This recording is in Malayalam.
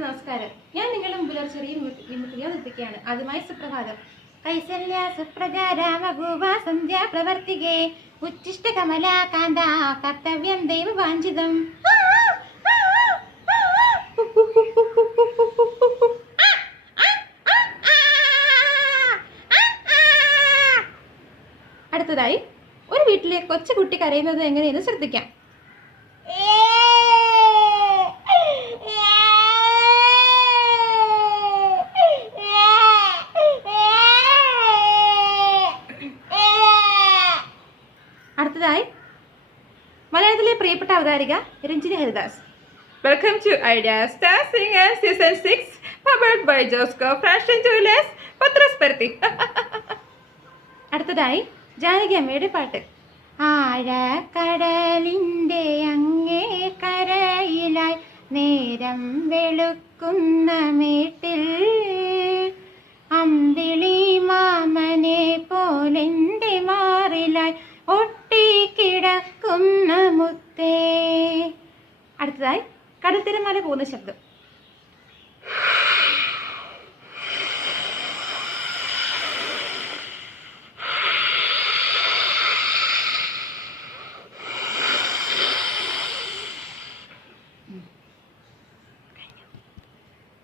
നമസ്കാരം. ഞാൻ നിങ്ങളുടെ മുമ്പിൽ ഒരു ചെറിയ മിമിക്രി അവതരിപ്പിക്കുകയാണ്. ആദ്യമായി സുപ്രഭാതം. കൈസല്യ സുപ്രകാരാമഗുവ സന്ധ്യാ പ്രവർത്തികേ ഉച്ചിഷ്ട കമലാകാന്ത കർത്തവ്യം ദൈവവാഞ്ചിതം. അടുത്തതായി ഒരു വീട്ടിലെ കൊച്ചുകുട്ടി കരയുന്നത് എങ്ങനെയെന്ന് ശ്രദ്ധിക്കാം. അടുത്തതായി മലയാളത്തിലെ പ്രിയപ്പെട്ട അവതാരിക Ranjini Haridas. Welcome to Idea star singer season 6 powered by Josco fashion jewellers പത്രസ്പർത്തി. അടുത്തതായി ജാനകി അമ്മയുടെ പാട്ട്. ആഴക്കടലിൻ്റെ അങ്ങേ കരയിലായി നേരം വെളുക്കുന്ന മേട്ടിൽ അമ്പിളി മാമനെ പോലെൻ്റെ മാറിലായി ഒട്ടിക്കിടക്കുന്ന മുത്തേ. അടുത്തതായി കടൽത്തിരമാല പോകുന്ന ശബ്ദം.